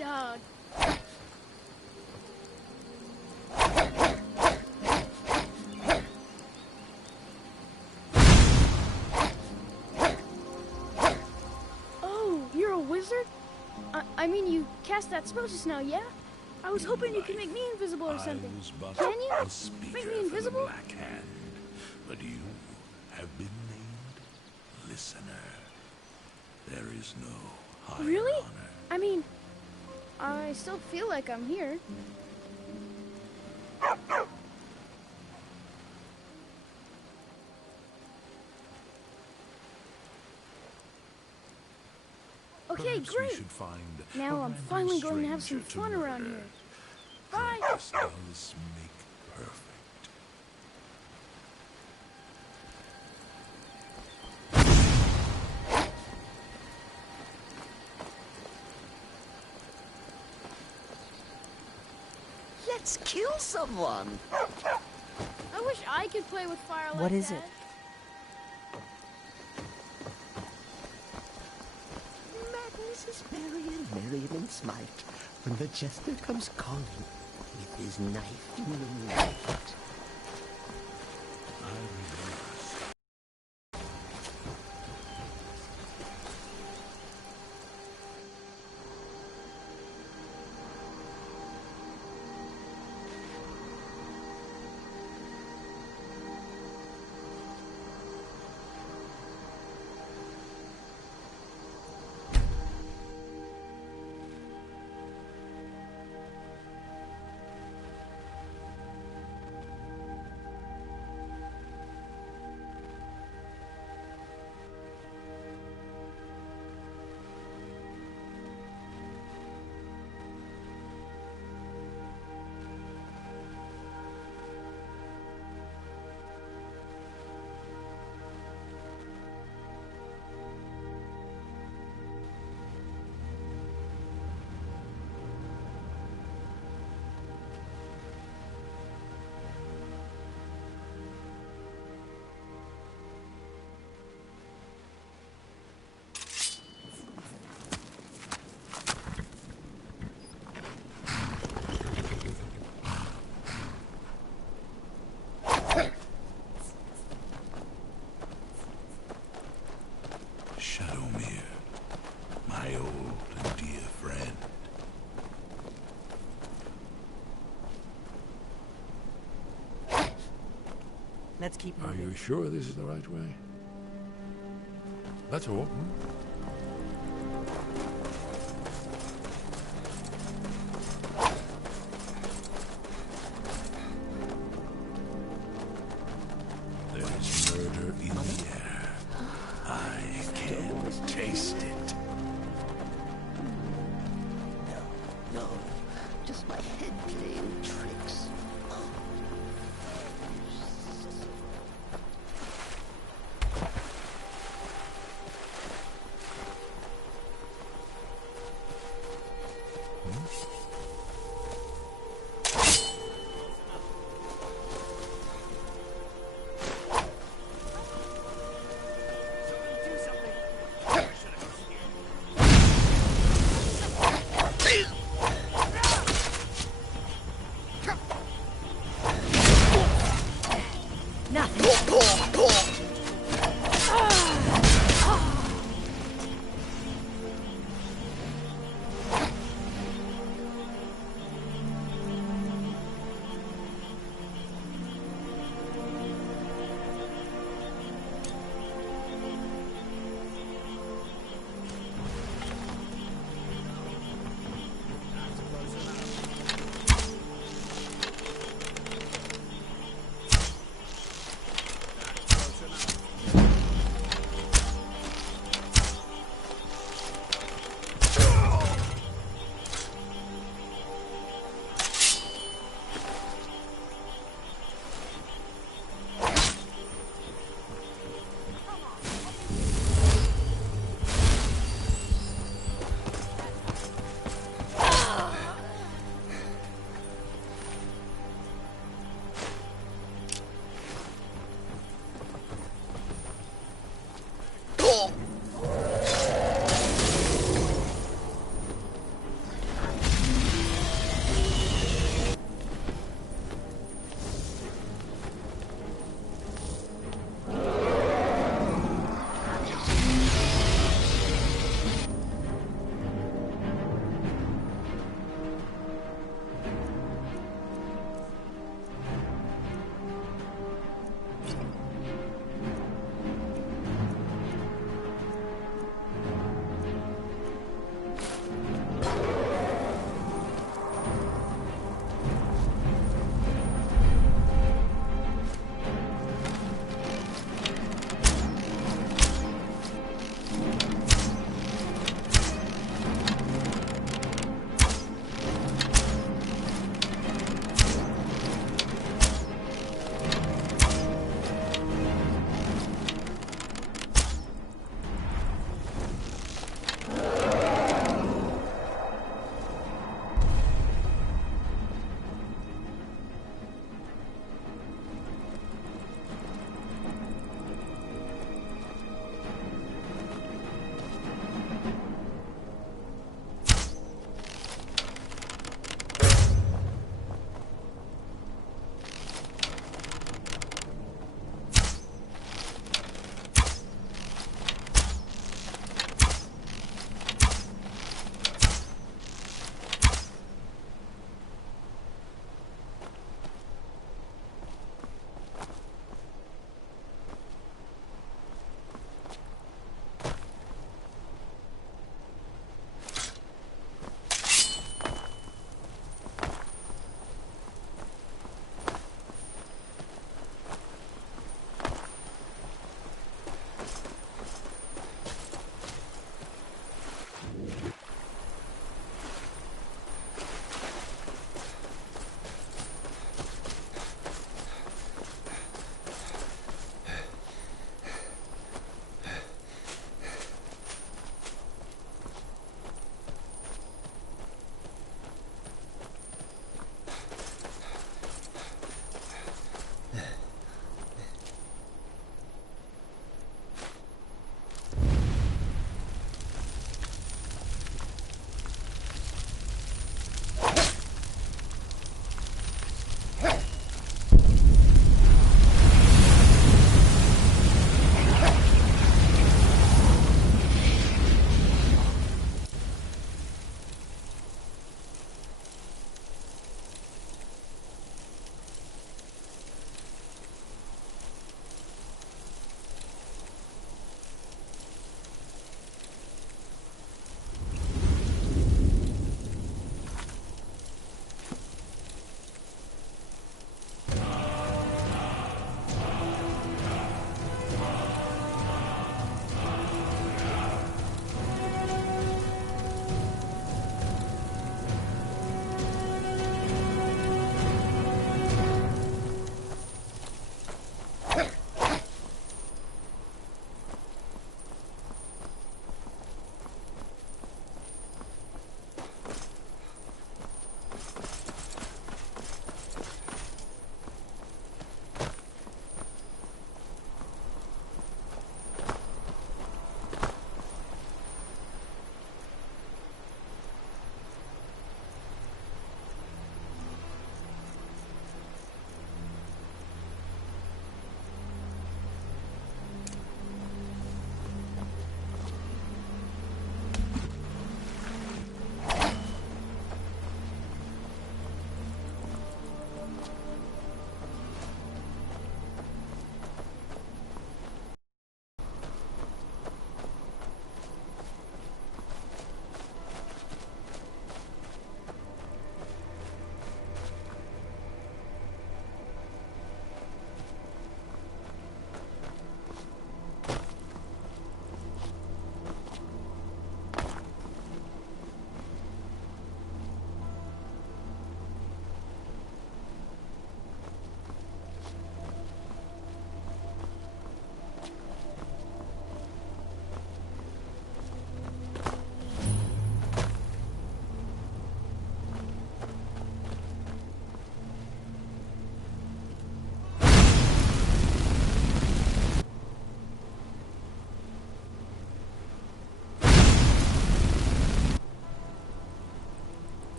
dog. Oh, you're a wizard? I mean, you cast that spell just now, yeah? I was hoping you could make me invisible or something. Can you? Make me invisible? Black Hand, but you have been named Listener. There is no higher Really? honor. I mean, I still feel like I'm here. Okay, Perhaps we great. should find Now a I'm random finally going to have some stranger to fun around murder. here. Bye. Practice does make perfect. Let's kill someone. I wish I could play with fire like that. What is it? Madness is merry and merry in Smite when the jester comes calling with his knife in the night. I rehearse. Shadowmere, my old and dear friend. Let's keep Are moving. you sure this is the right way? That's all. There's murder in the air. I can taste it. No, just my head playing tricks.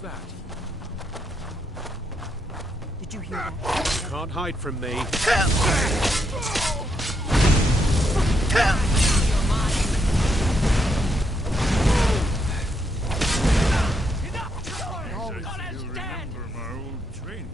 was that? Did you hear that? Can't hide from me. You remember my old training.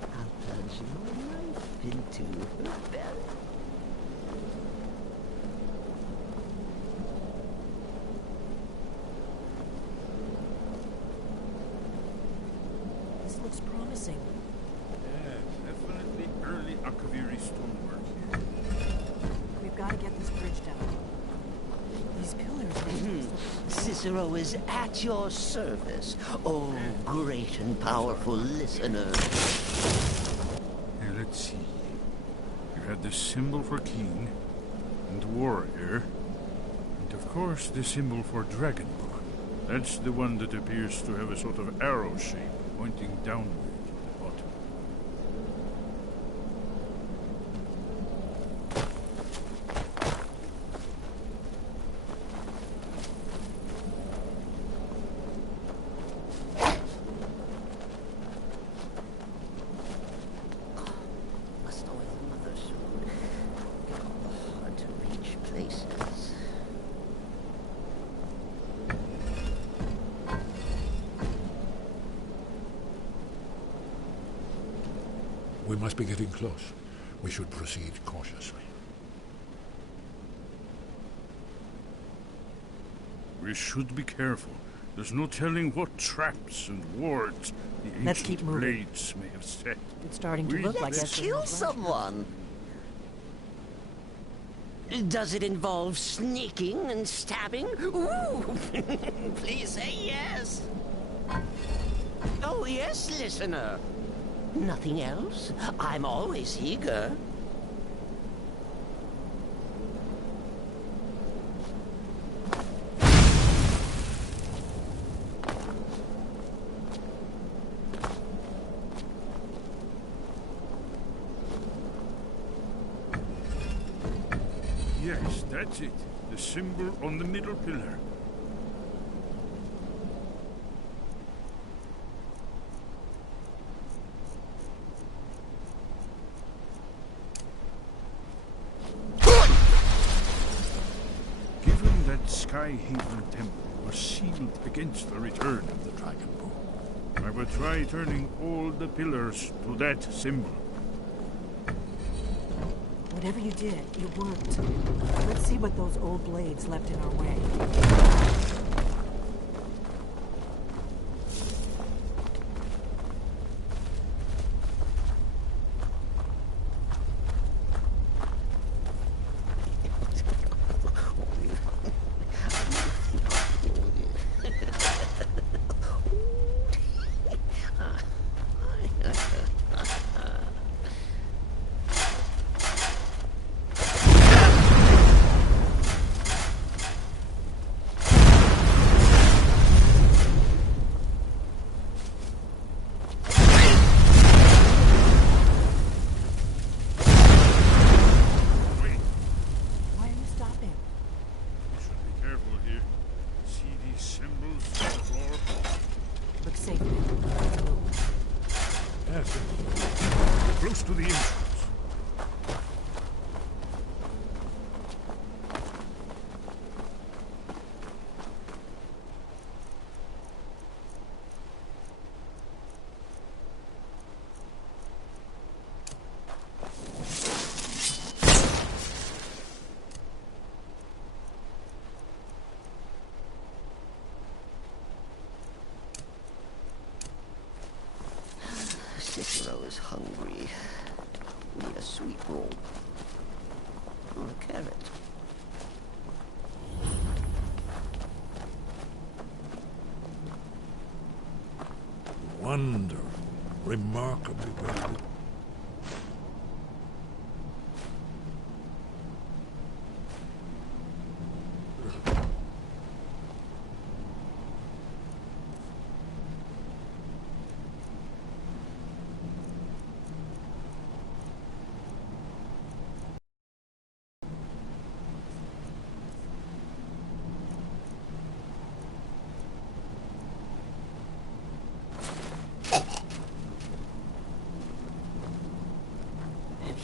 I'll plunge your knife into her belly. This looks promising. Yeah, definitely early Akaviri stonework here. We've got to get this bridge down. These pillars... Cicero is at your service, oh great and powerful listener. Here, let's see. You had the symbol for king, and warrior, and of course the symbol for dragonborn. That's the one that appears to have a sort of arrow shape pointing downward at the bottom. Must oil the mother soon. Get all the hard-to-reach places. We must be getting close. We should proceed cautiously. We should be careful. There's no telling what traps and wards the Let's keep ancient moving. blades may have set. It's starting to look like Let's kill someone. Does it involve sneaking and stabbing? Ooh! Please say yes. Oh, yes, listener. Nothing else? I'm always eager. Yes, that's it. The symbol on the middle pillar. Given that Skyhaven Temple was sealed against the return of the Dragonborn, I will try turning all the pillars to that symbol. Whatever you did, it worked. Let's see what those old blades left in our way. Close to the entrance. Cicero is hungry. Need a sweet roll. Or a carrot. Wonderful. Remarkably well.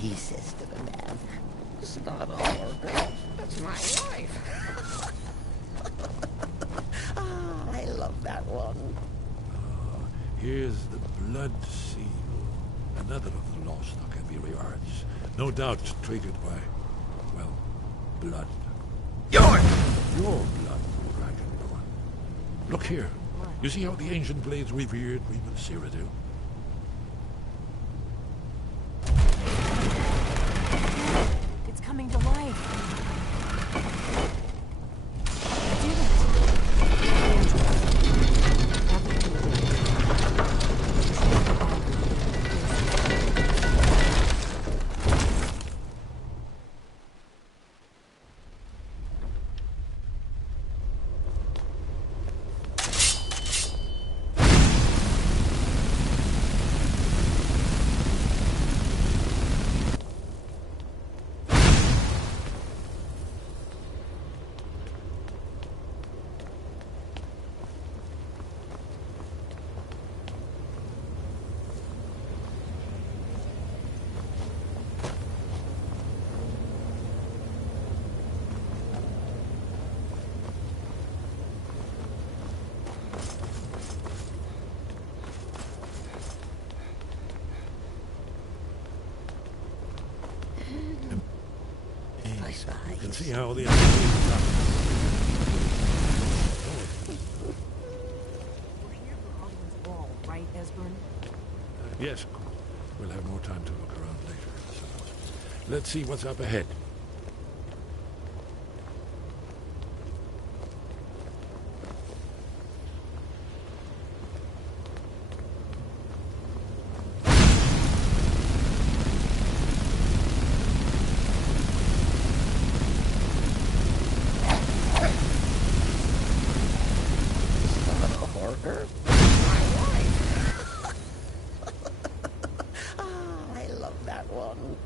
he says to the man, "It's not a whore, girl. That's my wife." I love that one. Here's the Blood Seal. Another of the lost Akaviri arts. No doubt triggered by, well, blood. Your blood, Dragonborn. Look here. You see how the ancient blades revered Reman Cyrodiil? It's coming to life. I did it. You can see how the We're here for Alden's Ball, right, Esbern? Yes, we'll have more time to look around later. So let's see what's up ahead. I love that one.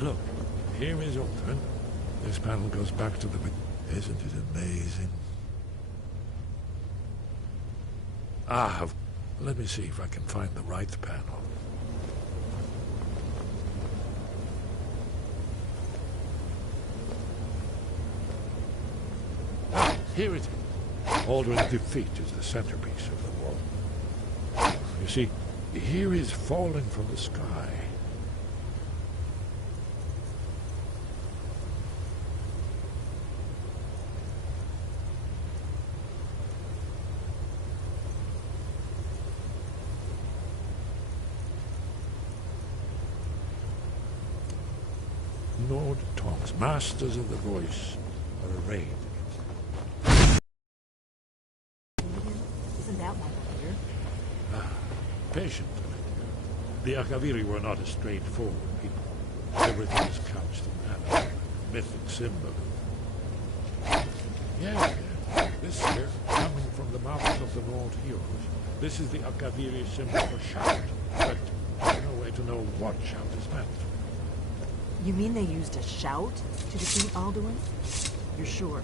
Look, here is Alduin. This panel goes back to the... Isn't it amazing? Let me see if I can find the right panel. Here it is. Alduin's defeat is the centerpiece of the wall. You see, here is falling from the sky. Nord Tongs, masters of the voice, are arrayed. Isn't that why we're here? Patient. The Akaviri were not a straightforward people. Everything is couched in anime, mythic symbol. Yeah. This here, coming from the mouths of the Nord heroes, this is the Akaviri symbol for shout. But there's no way to know what shout is meant. You mean they used a shout to defeat Alduin? You're sure?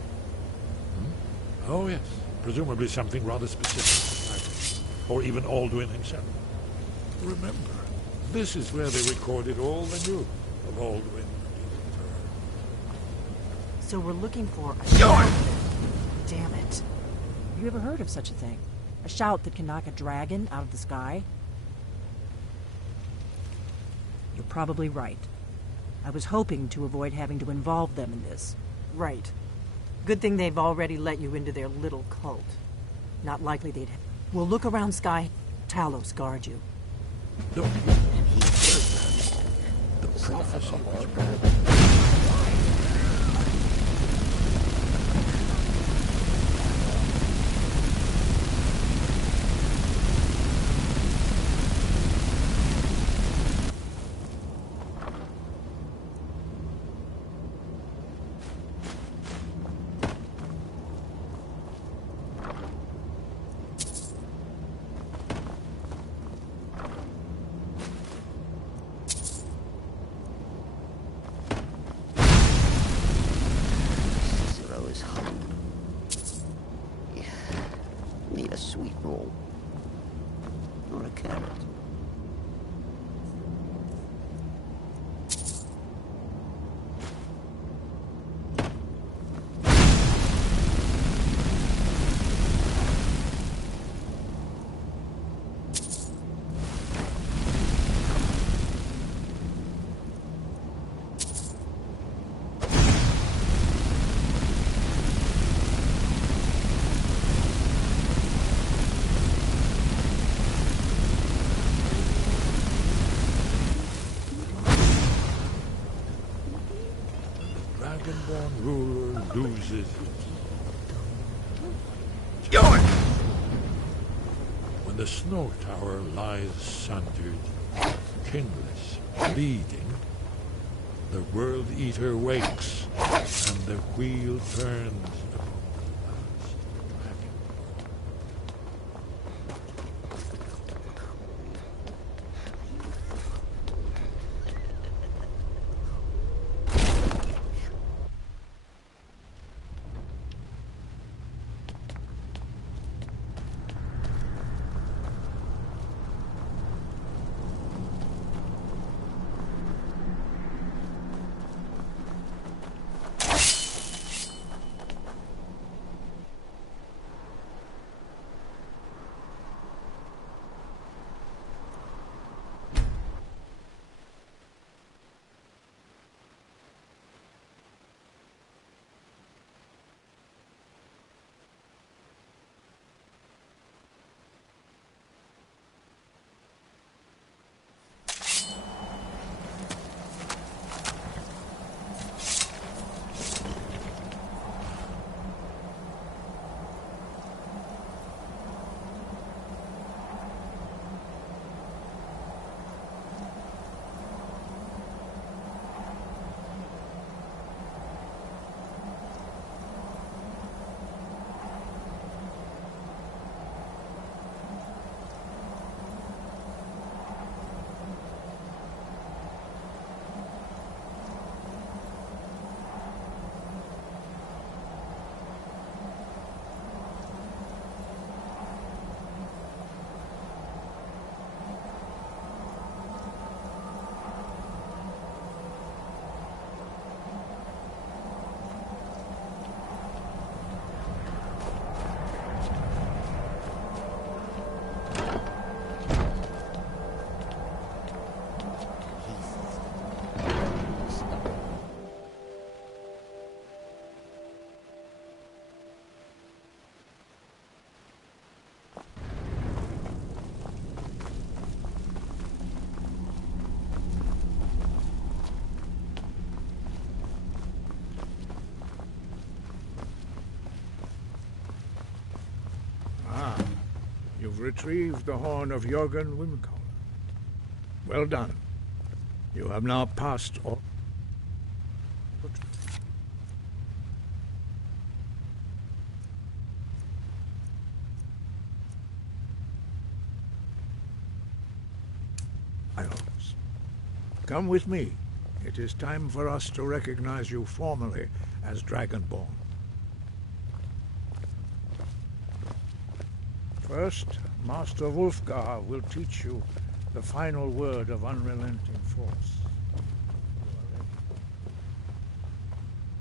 Oh, yes. Presumably something rather specific. Or even Alduin himself. Remember, this is where they recorded all the news of Alduin. So we're looking for a shout. Damn it. Have you ever heard of such a thing? A shout that can knock a dragon out of the sky? You're probably right. I was hoping to avoid having to involve them in this. Right. Good thing they've already let you into their little cult. Not likely they'd... We'll look around Sky. Talos guard you. No, he said that. The prophecy was right. Need a sweet roll. Or a carrot. Dragonborn ruler loses. When the snow tower lies sundered, kingless, bleeding, the World Eater wakes, and the wheel turns upon the last dragon. retrieved the horn of Jörgen Windcaller. Well done. You have now passed all... Come with me. It is time for us to recognize you formally as Dragonborn. First, Master Wulfgar will teach you the final word of unrelenting force.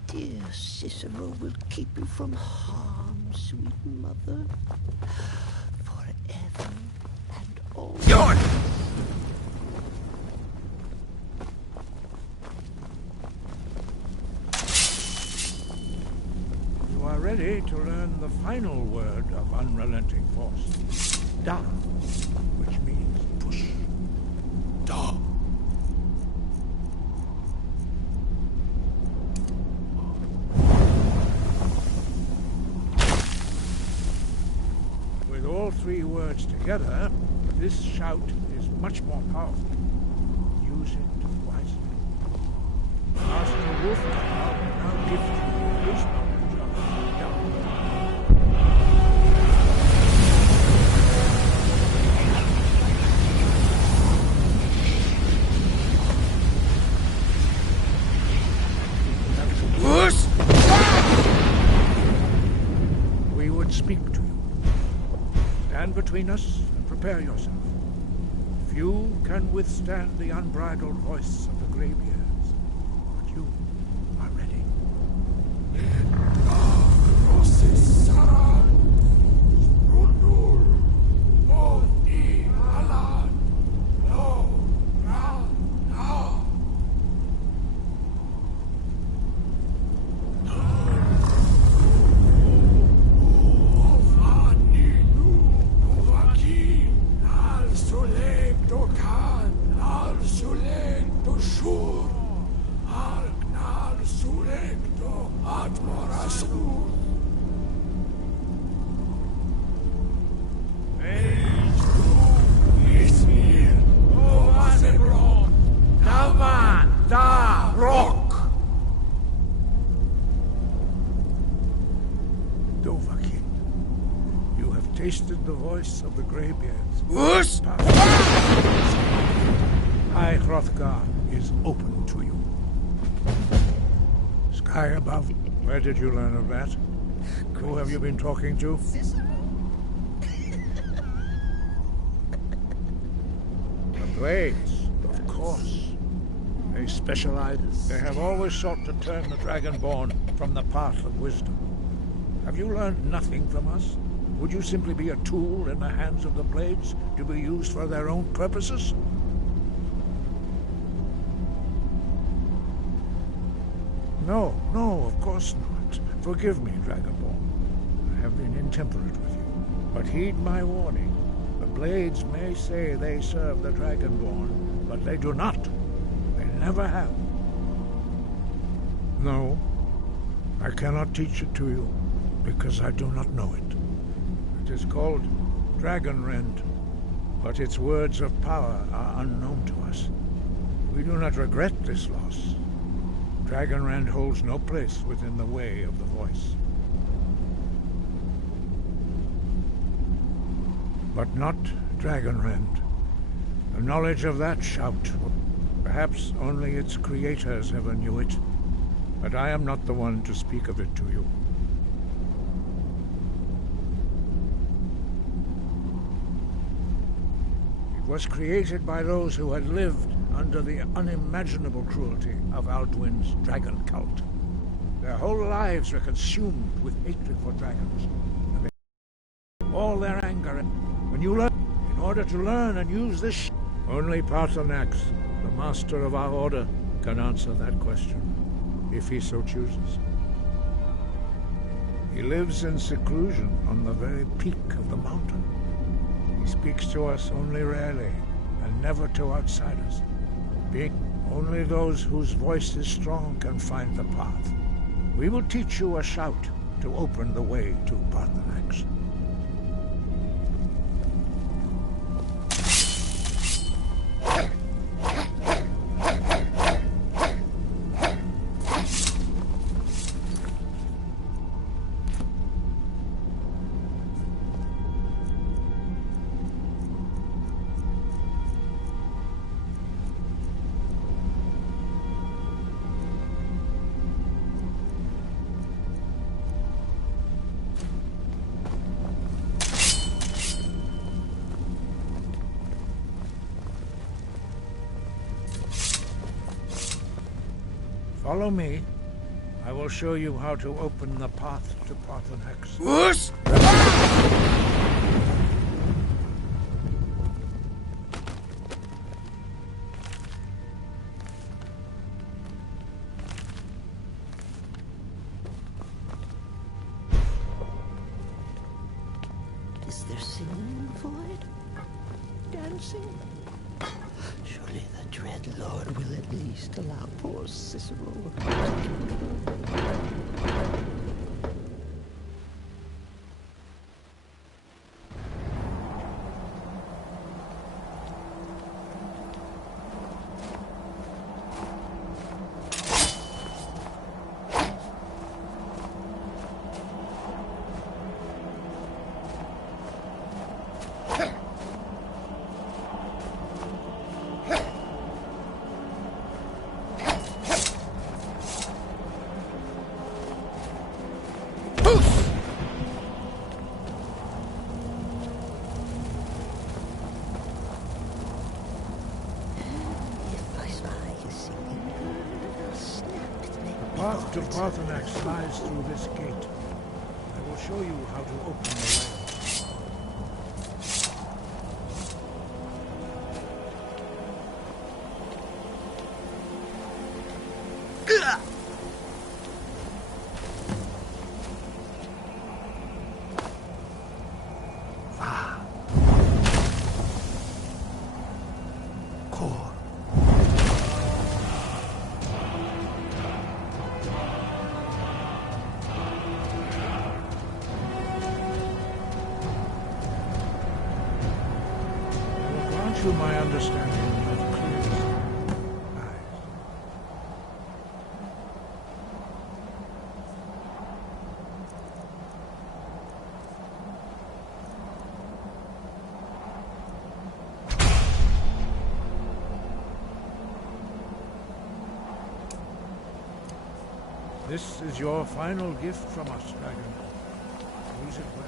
Dear Cicero will keep you from harm, sweet mother, forever and always. You are ready to learn the final word of unrelenting force. Da, which means push. Da. With all three words together, this shout is much more powerful. Use it wisely. Master Wulfgar will now give you his knowledge of Da. We would speak to you. Stand between us and prepare yourself. Few can withstand the unbridled voice of the Greybeards, but you are ready. Dovahkiin, you have tasted the voice of the Greybeards. High Hrothgar is open to you. Sky above. Where did you learn of that? Who have you been talking to? The Blades, of course. They specialize. They have always sought to turn the Dragonborn from the path of wisdom. Have you learned nothing from us? Would you simply be a tool in the hands of the Blades to be used for their own purposes? No, of course not. Forgive me, Dragonborn. I have been intemperate with you. But heed my warning. The Blades may say they serve the Dragonborn, but they do not. They never have. No, I cannot teach it to you, because I do not know it. It is called Dragonrend, but its words of power are unknown to us. We do not regret this loss. Dragonrend holds no place within the way of the voice. But not Dragonrend. The knowledge of that shout, perhaps only its creators ever knew it, but I am not the one to speak of it to you. It was created by those who had lived under the unimaginable cruelty of Alduin's dragon cult. Their whole lives were consumed with hatred for dragons, and they all their anger. When you learn, in order to learn and use this, only Paarthurnax, the master of our order, can answer that question, if he so chooses. He lives in seclusion on the very peak of the mountain. He speaks to us only rarely, and never to outsiders. Only those whose voice is strong can find the path. We will teach you a shout to open the way to Paarthurnax. Follow me. I will show you how to open the path to Paarthurnax. Whoosh! Is there singing in the void? Dancing? Surely the dread lord will at least allow poor Cicero. The path to Paarthurnax lies through this gate. I will show you how to open the way. To my understanding of clear eyes. This is your final gift from us, dragon. Use it well.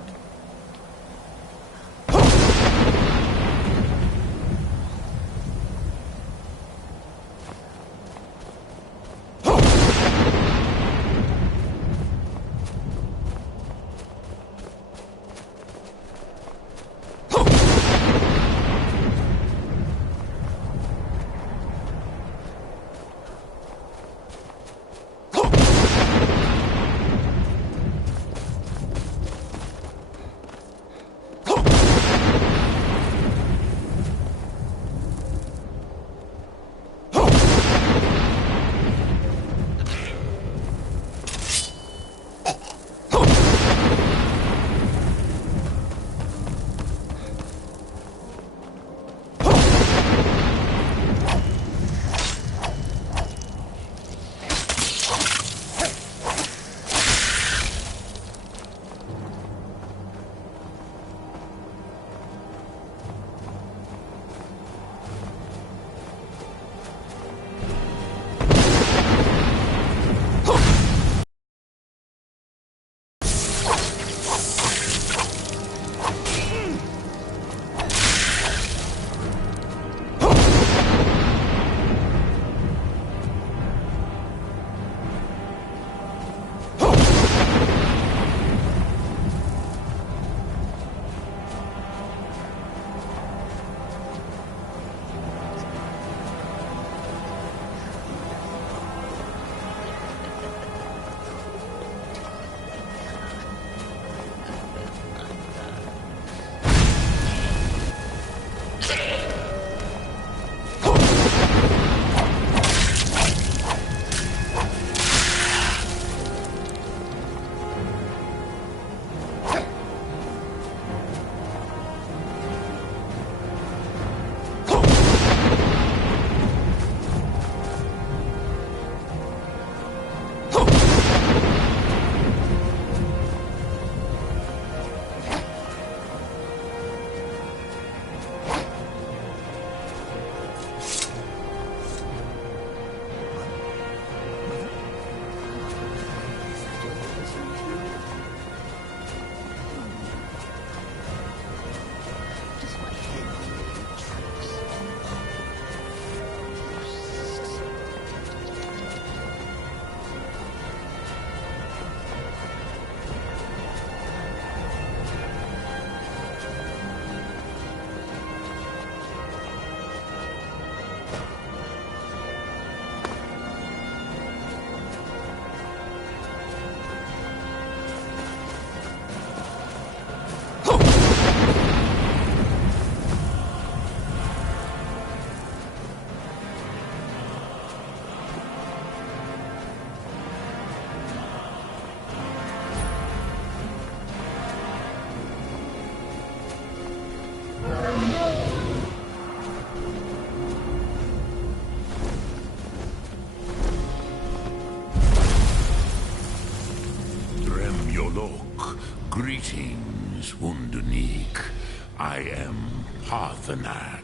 I am Parthenath.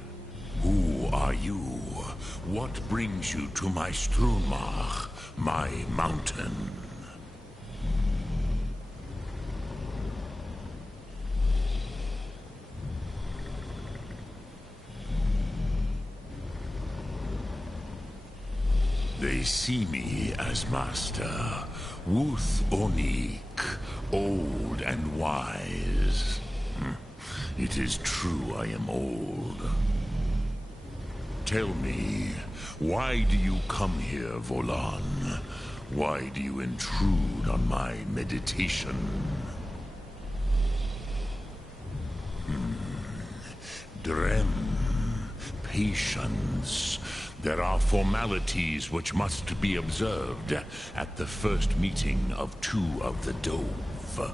Who are you? What brings you to my Strumach, my mountain? They see me as master, Wuth Onik, old and wise. It is true I am old. Tell me, why do you come here, Volan? Why do you intrude on my meditation? Drem, patience. There are formalities which must be observed at the first meeting of two of the Dove.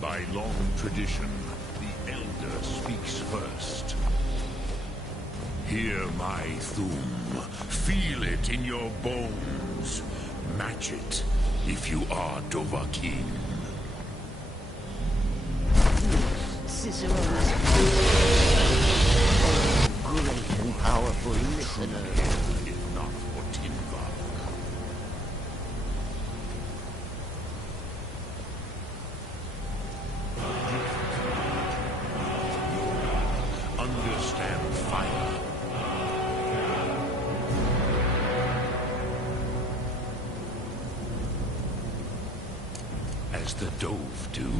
By long tradition, the Elder speaks first. Hear my Thum. Feel it in your bones. Match it if you are Dovahkiin. Cicero is a great and powerful listener. If not for Tinvak. Understand fire. As the Dove do.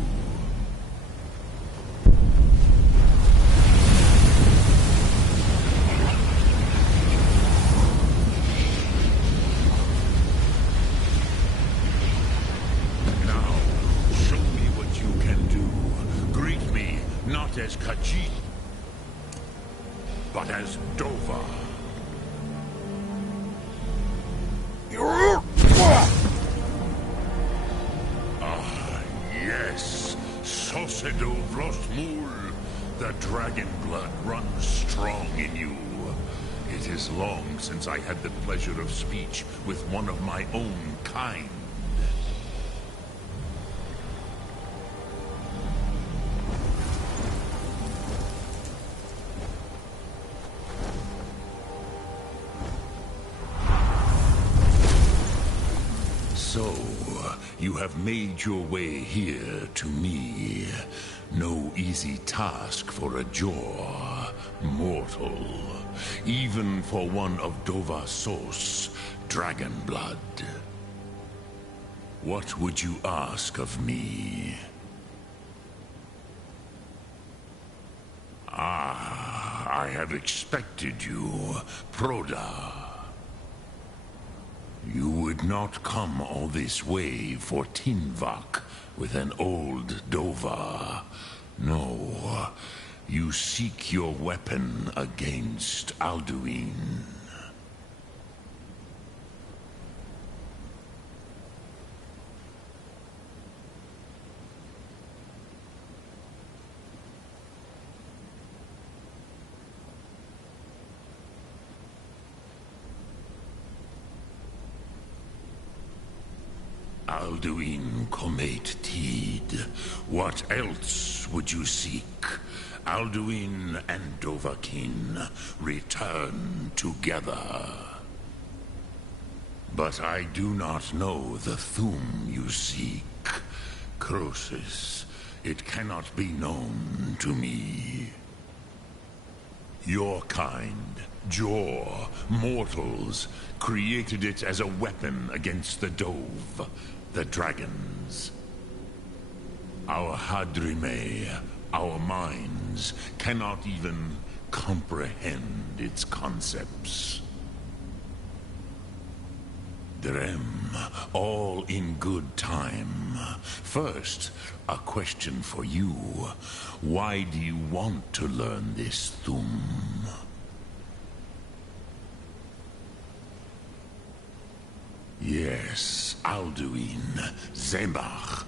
Now, show me what you can do. Greet me, not as Khajiit, but as Dova. Ah, yes. Sosedo Vrostmul. The dragon blood runs strong in you. It is long since I had the pleasure of speech with one of my own kind. So, you have made your way here to me. No easy task for a Jor, mortal. Even for one of Dova Sos, dragon blood. What would you ask of me? Ah, I have expected you, Proda. You would not come all this way for Tinvak with an old Dova. No, you seek your weapon against Alduin. Alduin Comate Tid. What else would you seek? Alduin and Dovahkiin return together. But I do not know the Thum you seek. Croesus, it cannot be known to me. Your kind, Jor, mortals, created it as a weapon against the Dove, the dragons. Our Hadrime, our minds, cannot even comprehend its concepts. Drem, all in good time. First, a question for you. Why do you want to learn this Thum? Yes, Alduin, Zemach,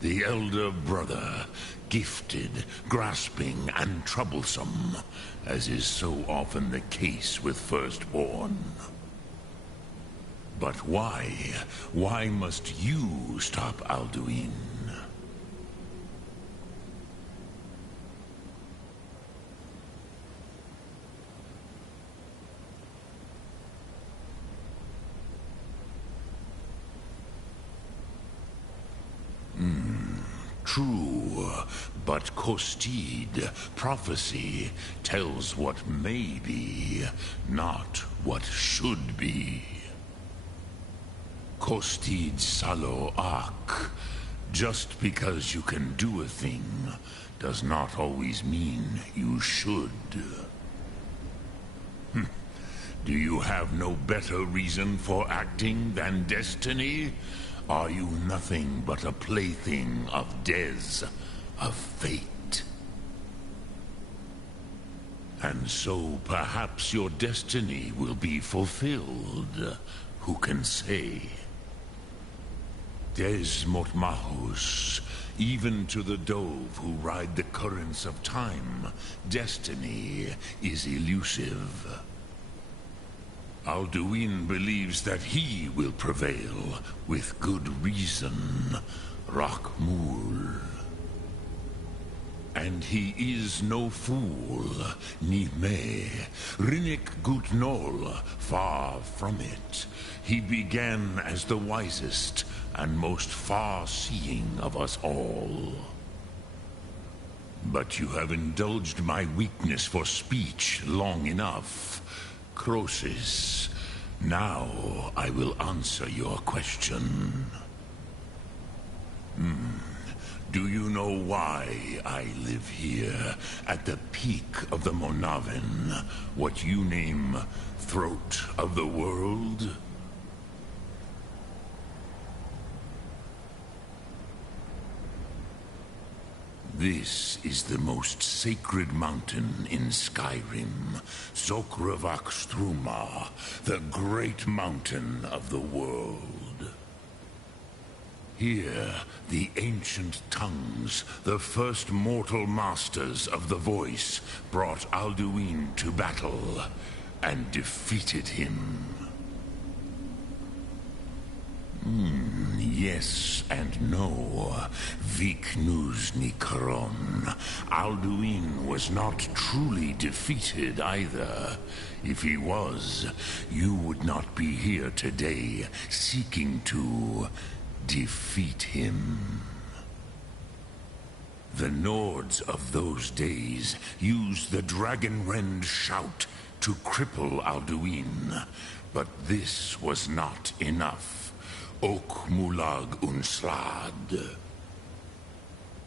the elder brother, gifted, grasping, and troublesome, as is so often the case with firstborn. But why? Why must you stop Alduin? true, but Kostid, prophecy, tells what may be, not what should be. Kostid Salo Ak. Just because you can do a thing does not always mean you should. Do you have no better reason for acting than destiny? Are you nothing but a plaything of Dez, of fate? And so perhaps your destiny will be fulfilled. Who can say? Des Motmahus, even to the dove who ride the currents of time, destiny is elusive. Alduin believes that he will prevail, with good reason, Rakmul. And he is no fool, Nime, Rinnik Gutnol, far from it. He began as the wisest and most far-seeing of us all. But you have indulged my weakness for speech long enough. Croesus, now I will answer your question. Do you know why I live here, at the peak of the Monavin, what you name Throat of the World? This is the most sacred mountain in Skyrim, Zokravak Struma, the great mountain of the world. Here, the ancient tongues, the first mortal masters of the voice, brought Alduin to battle and defeated him. Yes and no. Viknuz Nikaron. Alduin was not truly defeated either. If he was, you would not be here today seeking to defeat him. The Nords of those days used the Dragonrend shout to cripple Alduin, but this was not enough. Ok Mulag Unslad.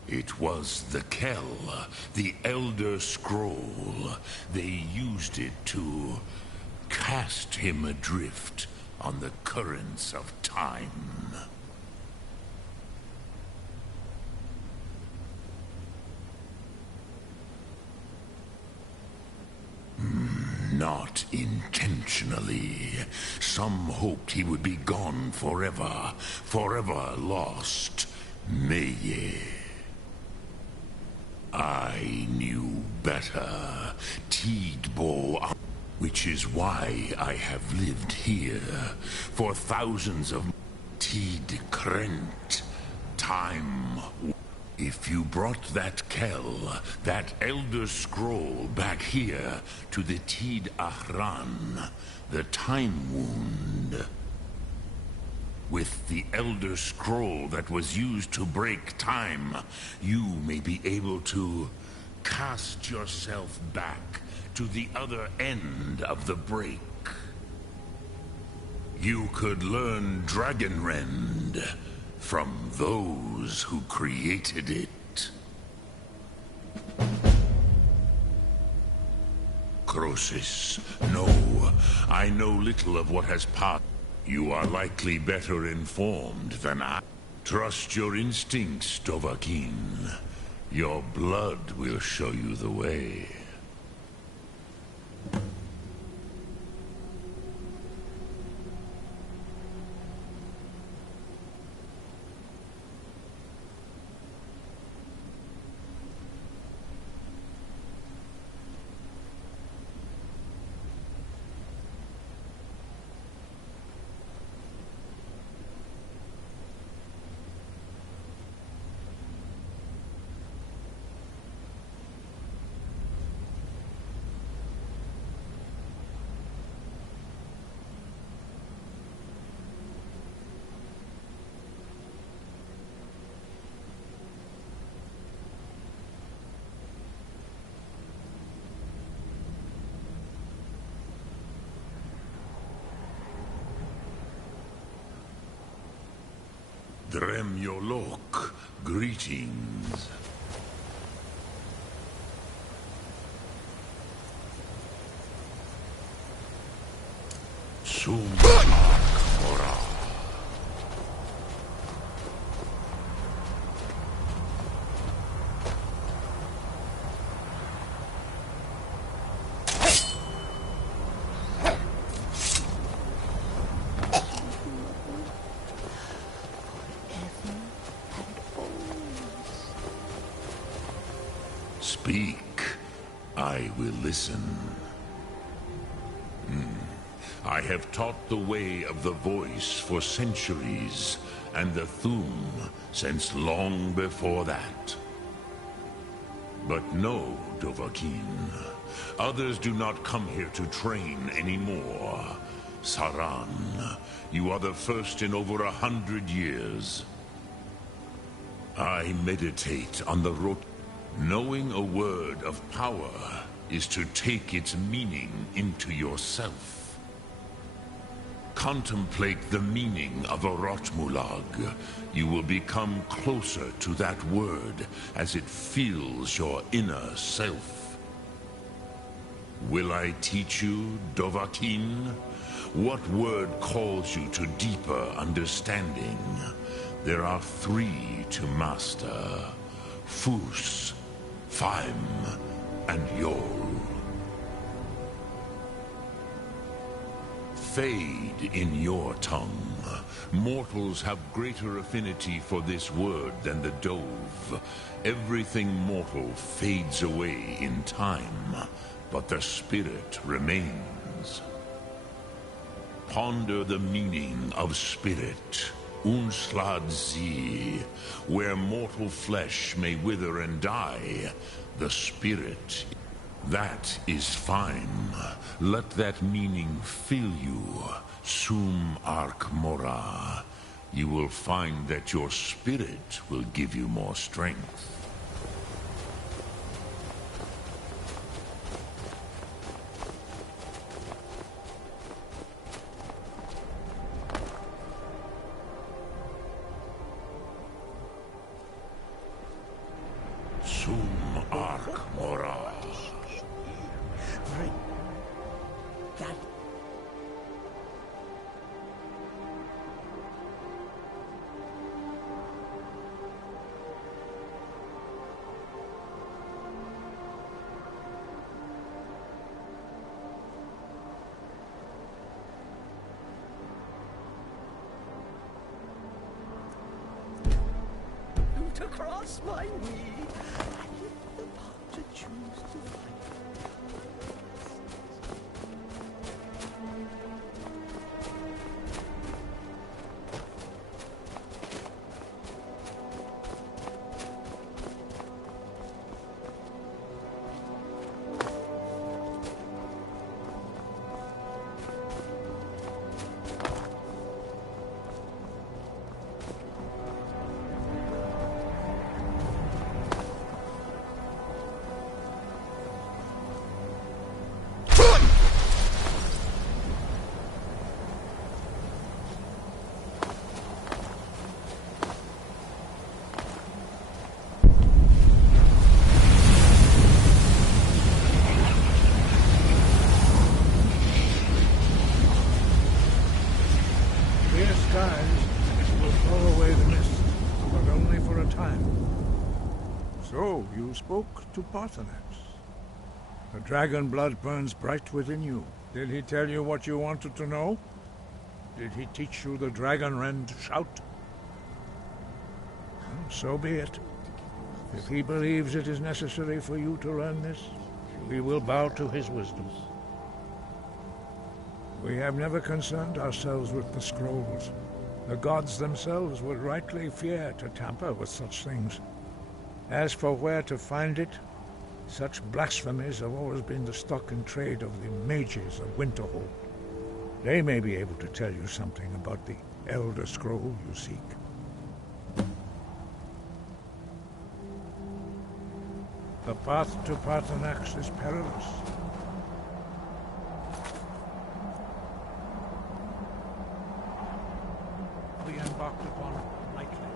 It was the Kell, the Elder Scroll. They used it to cast him adrift on the currents of time. Not intentionally. Some hoped he would be gone forever, forever lost. Meye. I knew better. Tidbo, which is why I have lived here for thousands of Tid Krent. Time. If you brought that Kell, that Elder Scroll back here to the Tid Ahran, the Time Wound, with the Elder Scroll that was used to break time, you may be able to cast yourself back to the other end of the break. You could learn Dragonrend from those who created it. Croesus, no, I know little of what has passed. You are likely better informed than I. Trust your instincts, Dovahkiin. Your blood will show you the way. Dremyolok, greetings. Sumark-Mora. Speak. I will listen. I have taught the way of the voice for centuries, and the Thu'um since long before that. But no, Dovahkiin. Others do not come here to train anymore. Saran, you are the first in over 100 years. I meditate on the road. Knowing a word of power is to take its meaning into yourself. Contemplate the meaning of a Rotmulag. You will become closer to that word as it fills your inner self. Will I teach you, Dovahkiin? What word calls you to deeper understanding? There are 3 to master: Fus, Faim, and Yol. Fade in your tongue. Mortals have greater affinity for this word than the Dove. Everything mortal fades away in time, but the spirit remains. Ponder the meaning of spirit. Unslad Zi, where mortal flesh may wither and die, the spirit, that is fine. Let that meaning fill you, Sumark-Mora. You will find that your spirit will give you more strength. Sumark-Mora. To cross my knee, and if the path to choose to fight. Skies will blow away the mist, but only for a time. So, you spoke to Paarthurnax. The dragon blood burns bright within you. Did he tell you what you wanted to know? Did he teach you the dragon rend shout? Well, so be it. If he believes it is necessary for you to learn this, we will bow to his wisdom. We have never concerned ourselves with the scrolls. The gods themselves would rightly fear to tamper with such things. As for where to find it, such blasphemies have always been the stock and trade of the mages of Winterhold. They may be able to tell you something about the Elder Scroll you seek. The path to Paarthurnax is perilous. We embarked upon lightly.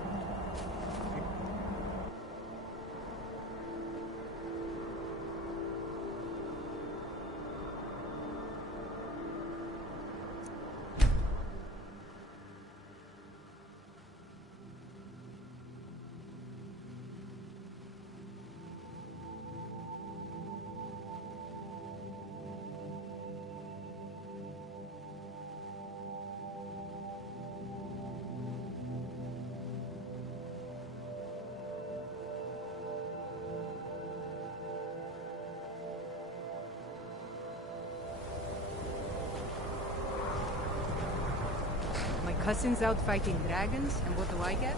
cousin's out fighting dragons, and what do I get?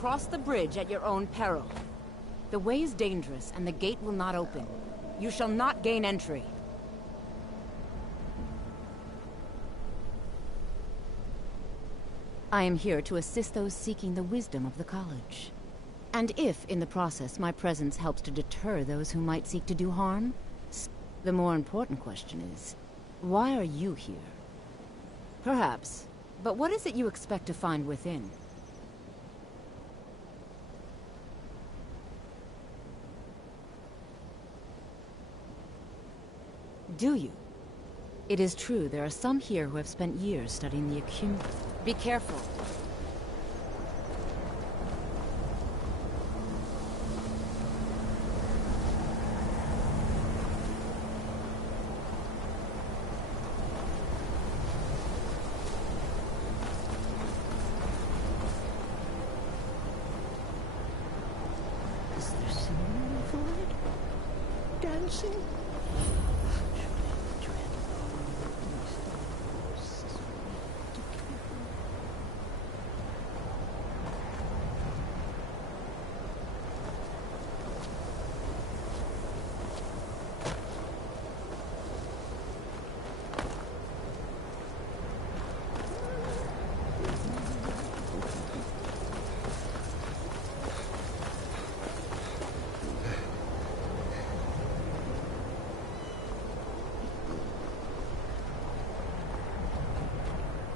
Cross the bridge at your own peril. The way is dangerous, and the gate will not open. You shall not gain entry. I am here to assist those seeking the wisdom of the college. And if, in the process, my presence helps to deter those who might seek to do harm, the more important question is, why are you here? Perhaps, but what is it you expect to find within? Do you? It is true, there are some here who have spent years studying the accumulator. Be careful. Is there someone in the void? Dancing?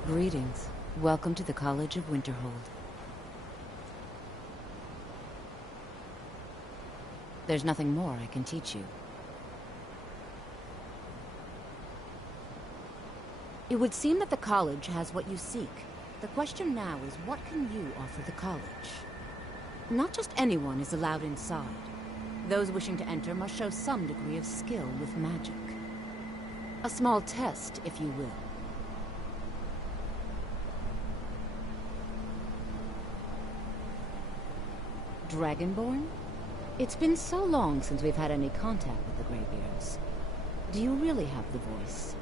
Greetings. Welcome to the College of Winterhold. There's nothing more I can teach you. It would seem that the college has what you seek. The question now is, what can you offer the college? Not just anyone is allowed inside. Those wishing to enter must show some degree of skill with magic. A small test, if you will. Dragonborn? It's been so long since we've had any contact with the Greybeards. Do you really have the voice?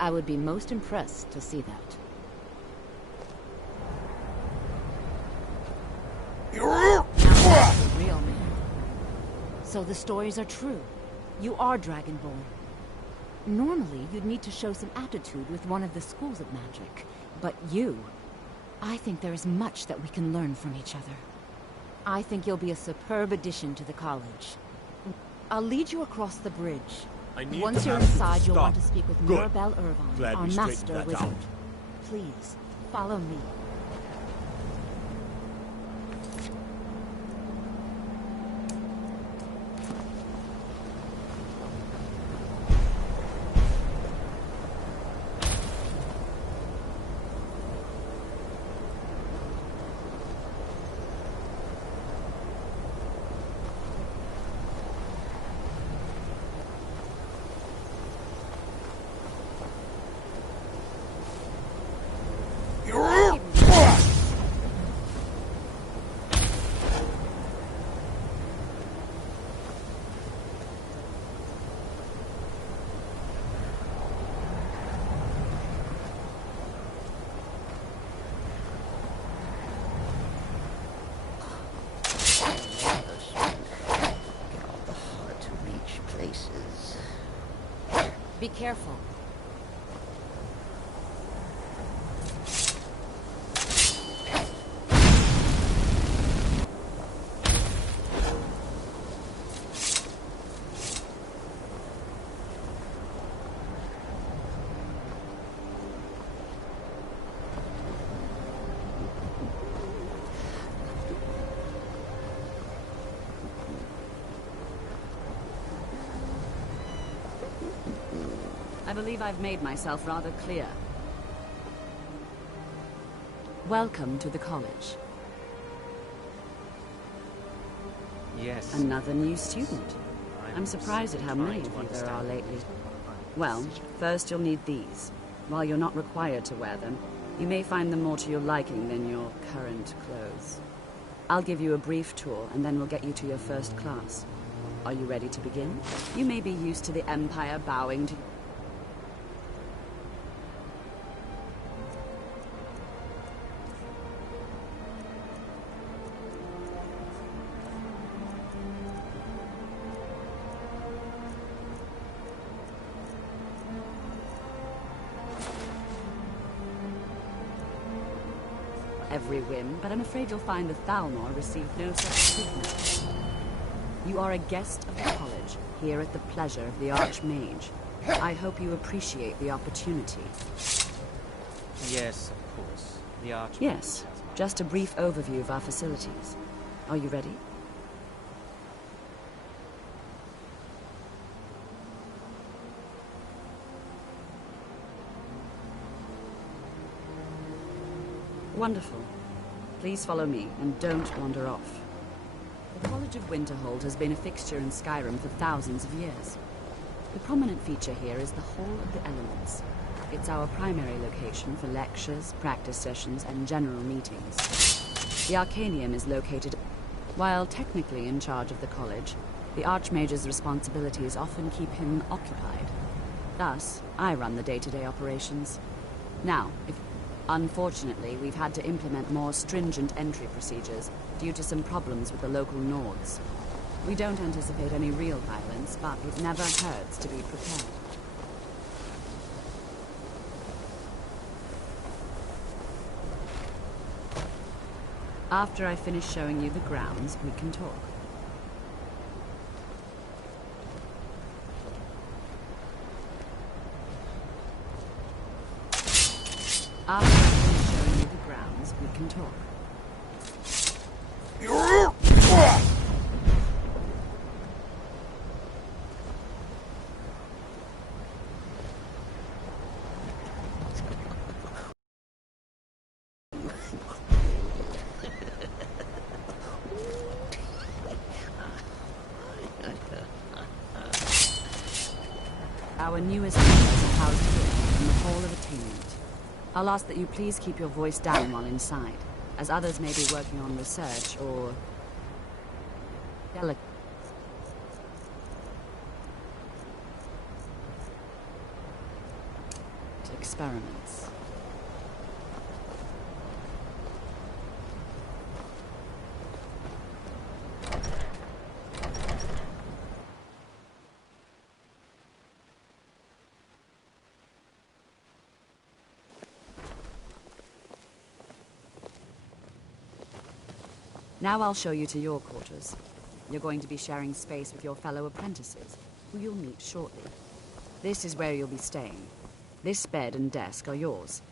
I would be most impressed to see that. Now that's a real man. So the stories are true. You are Dragonborn. Normally, you'd need to show some aptitude with one of the schools of magic. But you... I think there is much that we can learn from each other. I think you'll be a superb addition to the college. I'll lead you across the bridge. Once you're inside, you'll want to speak with Mirabelle Irvine, our master wizard. Please, follow me. Be careful. I believe I've made myself rather clear. Welcome to the college. Yes. Another new student. I'm surprised at how many of you there are lately. Well, first you'll need these. While you're not required to wear them, you may find them more to your liking than your current clothes. I'll give you a brief tour, and then we'll get you to your first class. Are you ready to begin? You may be used to the Empire bowing to... every whim, but I'm afraid you'll find the Thalmor received no such treatment. You are a guest of the college, here at the pleasure of the Archmage. I hope you appreciate the opportunity. Yes, of course. The Archmage. Yes, just a brief overview of our facilities. Are you ready? Wonderful. Please follow me, and don't wander off. The College of Winterhold has been a fixture in Skyrim for thousands of years. The prominent feature here is the Hall of the Elements. It's our primary location for lectures, practice sessions, and general meetings. The Arcanium is located... While technically in charge of the college, the Archmage's responsibilities often keep him occupied. Thus, I run the day-to-day operations. Now, if... Unfortunately, we've had to implement more stringent entry procedures due to some problems with the local Nords. We don't anticipate any real violence, but it never hurts to be prepared. After I finish showing you the grounds, we can talk. After I've finished showing you the grounds, we can talk. Our newest members are housed here, in the Hall of Attainment. I'll ask that you please keep your voice down while inside, as others may be working on research or... delicate experiments. Now I'll show you to your quarters. You're going to be sharing space with your fellow apprentices, who you'll meet shortly. This is where you'll be staying. This bed and desk are yours.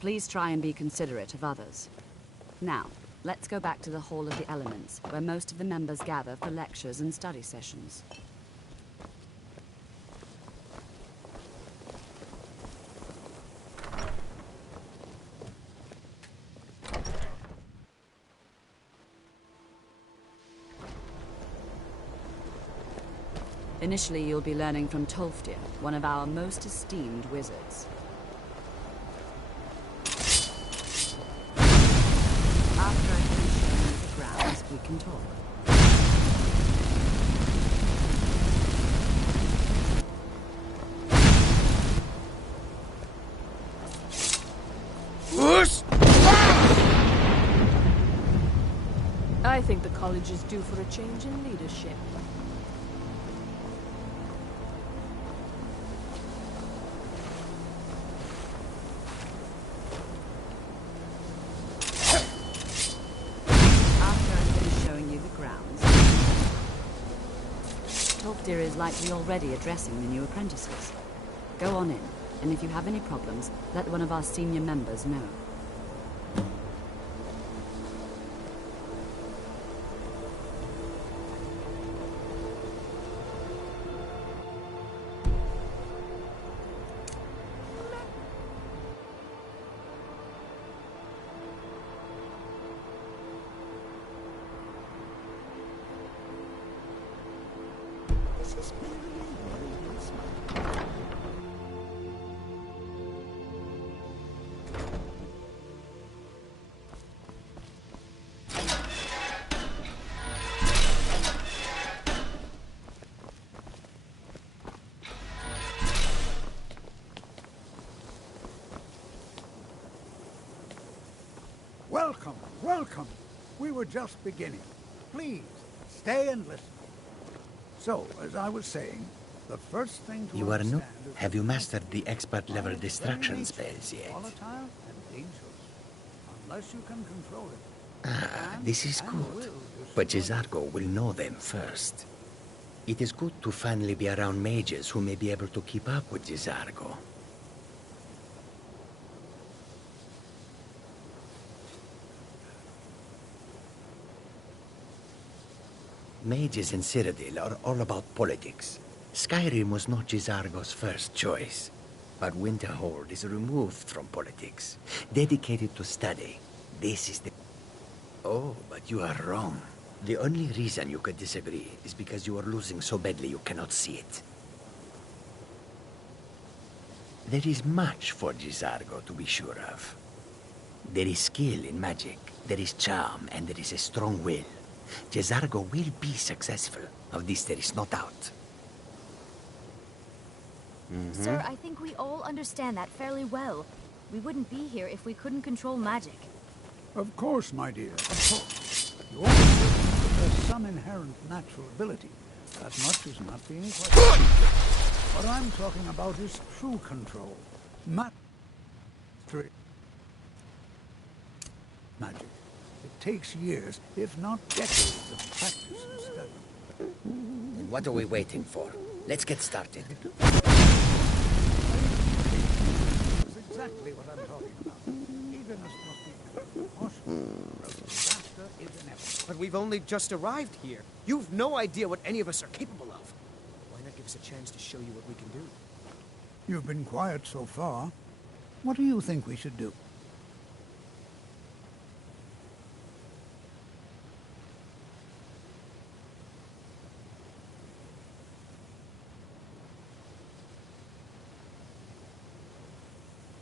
Please try and be considerate of others. Now, let's go back to the Hall of the Elements, where most of the members gather for lectures and study sessions. Initially, you'll be learning from Tolfdir, one of our most esteemed wizards. After I finish showing you the grounds, we can talk. I think the college is due for a change in leadership. Tolfdir is likely already addressing the new apprentices. Go on in, and if you have any problems, let one of our senior members know. Welcome, welcome. We were just beginning. Please, stay and listen. So, as I was saying, the first thing to You are new? understand is Have you mastered the expert-level distraction spells yet? volatile and dangerous, unless you can control it. Ah, this is good. But J'zargo will know them first. It is good to finally be around mages who may be able to keep up with J'zargo. Mages in Cyrodiil are all about politics. Skyrim was not J'zargo's first choice, but Winterhold is removed from politics, dedicated to study. This is the... Oh, but you are wrong. The only reason you could disagree is because you are losing so badly you cannot see it. There is much for J'zargo to be sure of. There is skill in magic, there is charm, and there is a strong will. J'zargo will be successful. Of this there is no doubt. Sir, I think we all understand that fairly well. We wouldn't be here if we couldn't control magic. Of course, my dear, of course. You always think that there's some inherent natural ability. That much is not being questioned. What I'm talking about is true control. Mastery. Magic. It takes years, if not decades, of practice and study. Then what are we waiting for? Let's get started. That's exactly what I'm talking about. But we've only just arrived here. You've no idea what any of us are capable of. Why not give us a chance to show you what we can do? You've been quiet so far. What do you think we should do?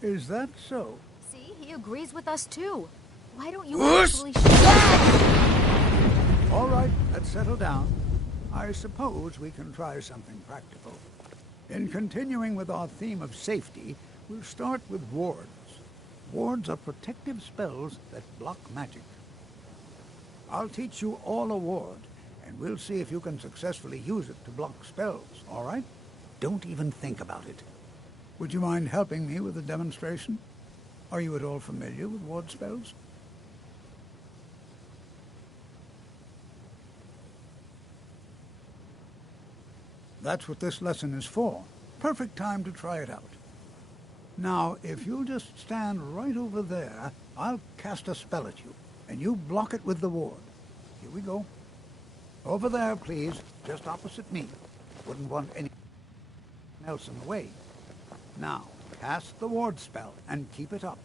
Is that so? See, he agrees with us too. Why don't you Whoosh! actually All right, let's settle down. I suppose we can try something practical. In continuing with our theme of safety, we'll start with wards. Wards are protective spells that block magic. I'll teach you all a ward, and we'll see if you can successfully use it to block spells, all right? Don't even think about it. Would you mind helping me with a demonstration? Are you at all familiar with ward spells? That's what this lesson is for. Perfect time to try it out. Now, if you'll just stand right over there, I'll cast a spell at you, and you block it with the ward. Here we go. Over there, please, just opposite me. Wouldn't want anyone else in the way. Now, cast the ward spell and keep it up.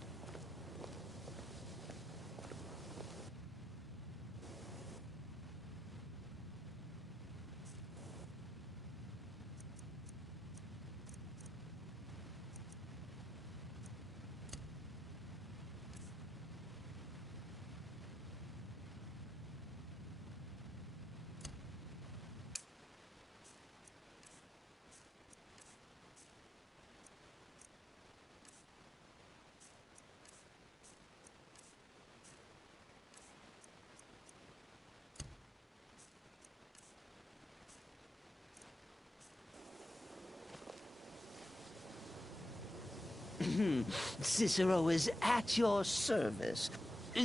Cicero is at your service.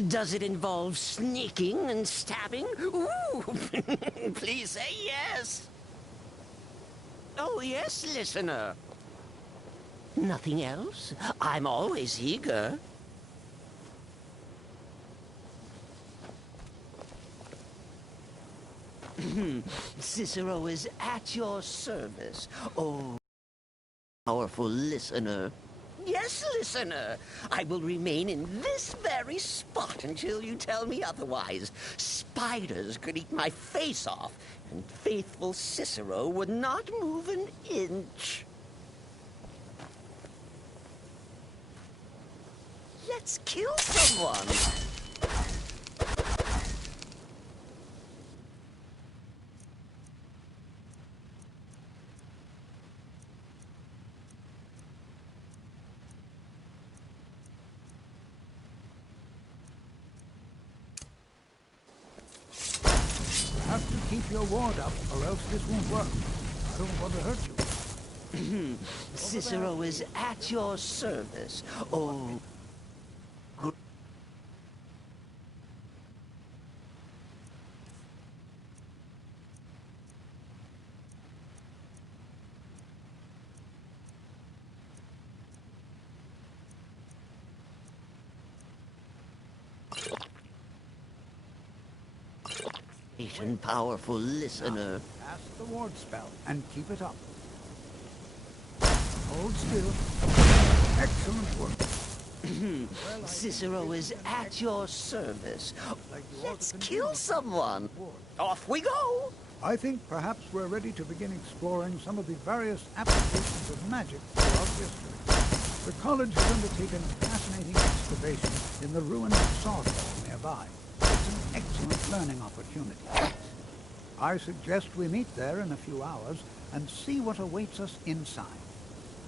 Does it involve sneaking and stabbing? Ooh, please say yes. Oh, yes, listener. Nothing else? I'm always eager. Cicero is at your service. Oh, powerful listener. Yes, listener. I will remain in this very spot until you tell me otherwise. Spiders could eat my face off, and faithful Cicero would not move an inch. Let's kill someone. Have to keep your ward up, or else this won't work. I don't want to hurt you. Cicero is at your service. Oh, good. Patient, powerful listener. Cast the ward spell and keep it up. Hold still. Excellent work. Cicero is at your service. Let's kill someone. Off we go. I think perhaps we're ready to begin exploring some of the various applications of magic throughout history. The college has undertaken fascinating excavation in the ruins of Sawthorn nearby. It's an excellent learning opportunity. I suggest we meet there in a few hours and see what awaits us inside.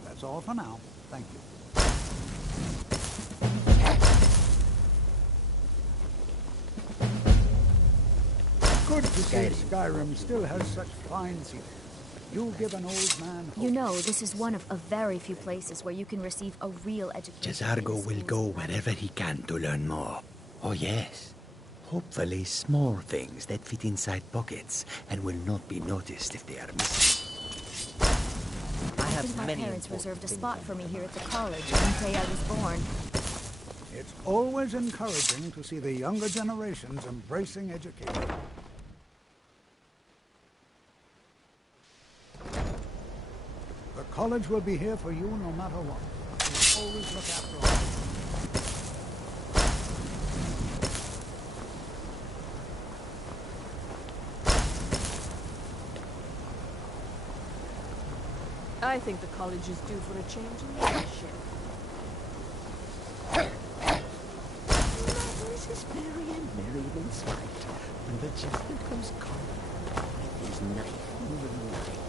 That's all for now. Thank you. Good to see Skyrim still has such fine scenery. You'll give an old man hope. You know, this is one of a very few places where you can receive a real education. J'zargo will go wherever he can to learn more. Oh yes. Hopefully small things that fit inside pockets and will not be noticed if they are missing. I think my parents reserved a spot for me here at the college on the day I was born. It It's always encouraging to see the younger generations embracing education. The college will be here for you no matter what. We'll always look after all. I think the college is due for a change in leadership. Matters is merry and merry in spite, when the jester comes calling with his knife in the night.